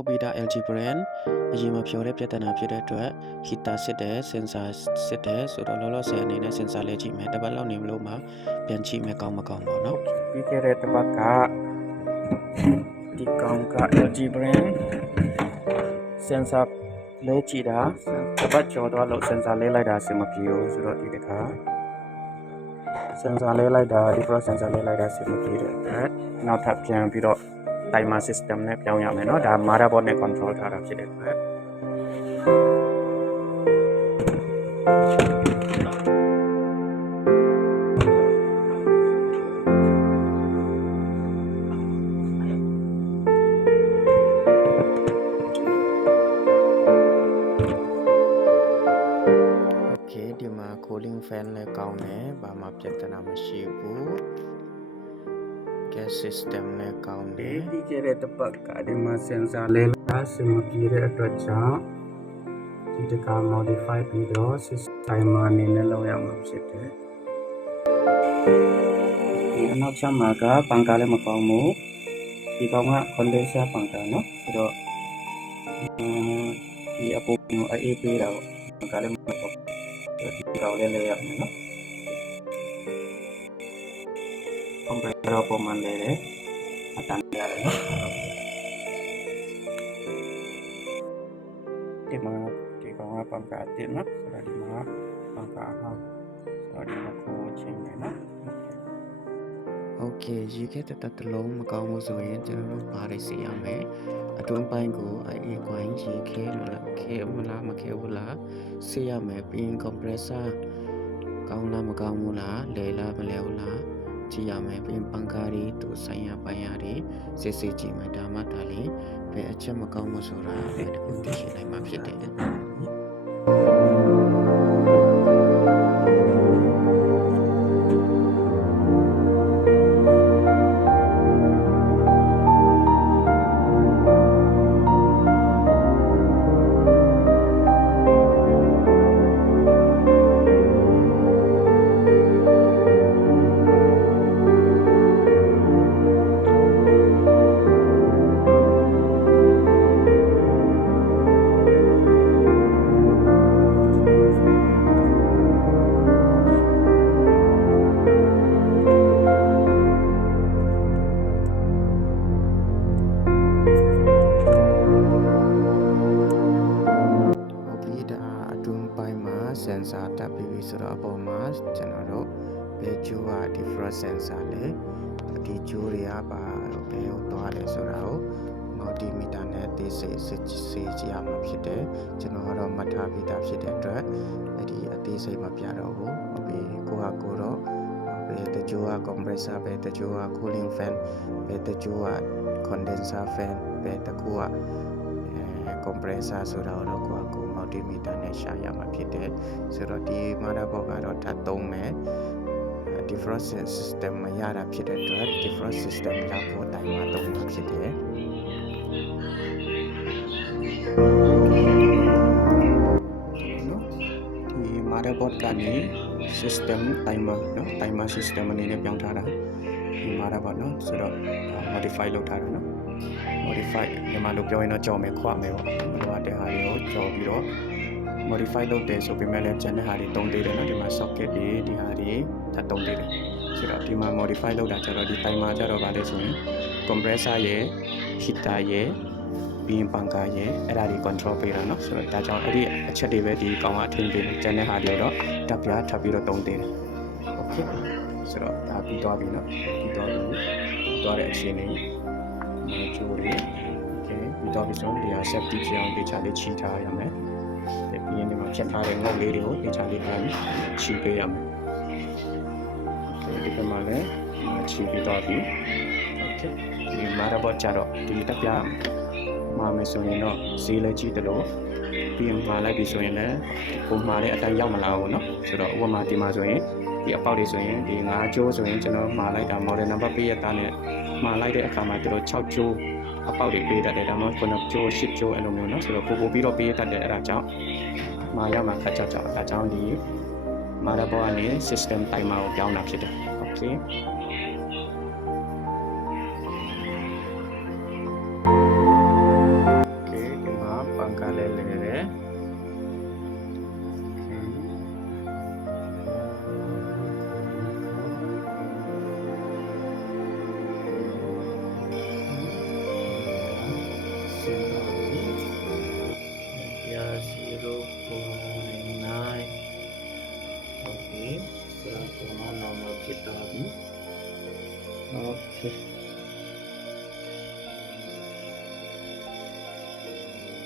ဟုတ်ပြီဒါ LG brand အရင်မပြောတဲ့ပြဿနာဖြစ်တဲ့အတွက် heater စစ်တယ် sensor စစ်တယ်ဆိုတော့လောလောဆယ်အနေနဲ့ sensor လေးကြည့်မယ်တစ်ပတ်လောက်နေမလို့မှပြန်ကြည့်မယ်ကောင်းမကောင်းပေါ့နော်ပြီးခဲ့တဲ့တစ်ပတ်ကဒီကောင်က LG brand sensor လေးကြည့်တာတစ်ပတ်ကျော်တော့လို့ sensor လေးလိုက်တာအဆင်မပြေဘူးဆိုတော့ဒီတစ်ခါ sensor လေးလိုက်တာ different sensor လေးလိုက်တာအဆင်မပြေတဲ့အတွက်နောက်ထပ်ပြန်ပြီးတော့timer system နဲ့ပြောင်းရမယ်เนาะဒါ motherboard နဲ့ control ထားတာဖြစ်တဲ့အတွက်โอเคဒီမှာ cooling fan လည်းကောင်းတယ်ဘာမှပြဿနာမရှိဘူး gas system နဲ့ကောင်းတယ်ပြီးခဲ့တဲ့တစ်ပတ်ကဒီမှာ sensor လေးလားစမပြေတဲ့အတွက်ကြောင့်ဒီတက modify ပြီးတော့ system timer အနေနဲ့လုပ်ရမှာဖြစ်တယ်ဒီနောက်ချက်မှာကပန်ကာလည်းမကောင်းဘူးဒီကောင်က condenser ပန်ကာเนาะဆိုတော့ဒီအပေါ်ကိုအေးပေးတာပေါ့ပန်ကာလည်းမကောင်းဒီကောင်လည်းလဲရမယ်เนาะcompressor ပုံမှန်လဲတယ်အတန်းရတယ်နော်ဒီမှာဒီကောင်ကပန်ကာတင်နော်ဆိုတော့ဒီမှာပန်ကာဟောင်းဆိုတော့ဒီမှာကိုချင်းနေနော်โอเคရေခဲတလုံးမကောင်းဘူးဆိုရင်ကျွန်တော်တို့ဘာတွေစီရမယ်အတွင်းပိုင်းကိုအေးကွိုင်းရေခဲမလားခဲမလားမခဲဘူးလားစီရမယ်ပြီးရင် compressor ကောင်းလားမကောင်းဘူးလားလဲလားမလဲဘူးလားကြည့်ရမယ်ပြင်ပန်ကားတွေသူဆိုင်ရပိုင်းရတွေစစ်စစ်ကြည့်မယ်ဒါမှဒါလေးဘယ်အချက်မကောင်းလို့ဆိုတာပဲတခုသိရှိနိုင်မှာဖြစ်တယ်sensor တက်ပြီးပြီဆိုတော့အပေါ်မှာကျွန်တော်တို့ဘယ်ကျိုးက different sensor လဲဒီကျိုးတွေကပါဘယ်ကိုသွားလဲဆိုတာကို multimeter နဲ့သိစေကြရမှာဖြစ်တယ်ကျွန်တော်ကတော့မှတ်ထားပြီးသားဖြစ်တဲ့အတွက်အဲ့ဒီအသေးစိတ်မပြတော့ဘူးဟုတ်ပြီကိုတော့ဘယ်တကျိုးက compressor ဘယ်တကျိုးက cooling fan ဘယ်တကျိုးက condenser fan ဘယ်တကူကcompressor ဆိုတာတော့ကို multimeter နဲ့ရှာရမှာဖြစ်တယ်ဆိုတော့ဒီ motherboard ကတော့ထပ်သုံးမယ် different system မရတာဖြစ်တဲ့အတွက် different system ရဖို့တိုင်မှာသုံးမှာဖြစ်တယ်ဒီ motherboard ကနေ system timer เนาะ timer system အနေနဲ့ပြောင်းထားတာဒီ motherboard เนาะဆိုတော့ modify လုပ်ထားတာเนาะmodify မြန်မာလိုပြောရင်တော့ကြော်မယ်ခွမယ်ပေါ့မလိုအပ်တဲ့ဟာတွေကိုကြော်ပြီးတော့ modify လုပ်တယ်ဆိုပေမဲ့လည်းကျန်တဲ့ဟာတွေတုံးသေးတယ်เนาะဒီမှာ socket တွေဒီဟာတွေထပ်တုံးသေးတယ်ဆိုတော့ဒီမှာ modify လုပ်တာကျတော့ဒီ timer ကျတော့ဗာလဲဆိုရင် compressor ရဲ့ heater ရဲ့ပြီးရင်ပန်ကာရဲ့အဲ့ဒါတွေ control ပေးတာเนาะဆိုတော့ဒါကြောင့်အဲ့ဒီအချက်တွေပဲဒီကောင်ကအထင်ပေးတယ်ကျန်တဲ့ဟာတွေတော့တပ်ပြထပ်ပြီးတော့တုံးသေးတယ် okay ဆိုတော့ဒါပြီးသွားပြီเนาะပြီးသွားတဲ့အခြေအနေကျိုးတွေโอเคပြီးတော့ပြီးဆုံးဒီဟာ safety ဖြစ်အောင်ဒေချာလေးချီထားရမယ်ပြီးရင်ဒီမှာဖြတ်ထားတဲ့ငုတ်လေးတွေကိုဒေချာလေးပြန်ချီပေးရမယ်โอเคဒီကမှာလည်းချီပြီးတော့ပြီโอเคဒီ motherboard ကြတော့ဒီတက်ပြမှာမယ်ဆိုရင်တော့ဈေးလည်းကြီးတယ်လို့ပြီးရင်မှာလိုက်ပြီဆိုရင်လည်းပုံမှာလည်းအတိုင်းရောက်မလာဘူးเนาะဆိုတော့ဥပမာဒီမှာဆိုရင်ဒီအပေါက်တွေဆိုရင်ဒီ5ကျိုးဆိုရင်ကျွန်တော်မှာလိုက်တာ model number ပေးရတာနဲ့မှာလိုက်တဲ့အခါမှာကျွန်တော်6ကျိုးအပေါက်တွေပေးတတ်တယ်ဒါမှမဟုတ်9ကျိုး10ကျိုးအဲ့လိုမျိုးเนาะဆိုတော့ပို့ပြီးတော့ပေးတတ်တယ်အဲ့ဒါကြောင့်မှာရမှာခက်ကြောက်ဒါကြောင့်ဒီ motherboard ကနေ system timer ကိုပြောင်းတာဖြစ်တယ် okay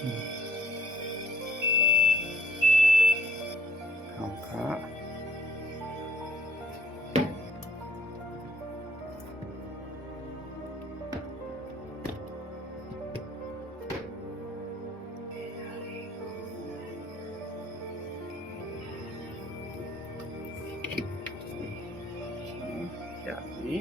ခေါင်ခါရပြီ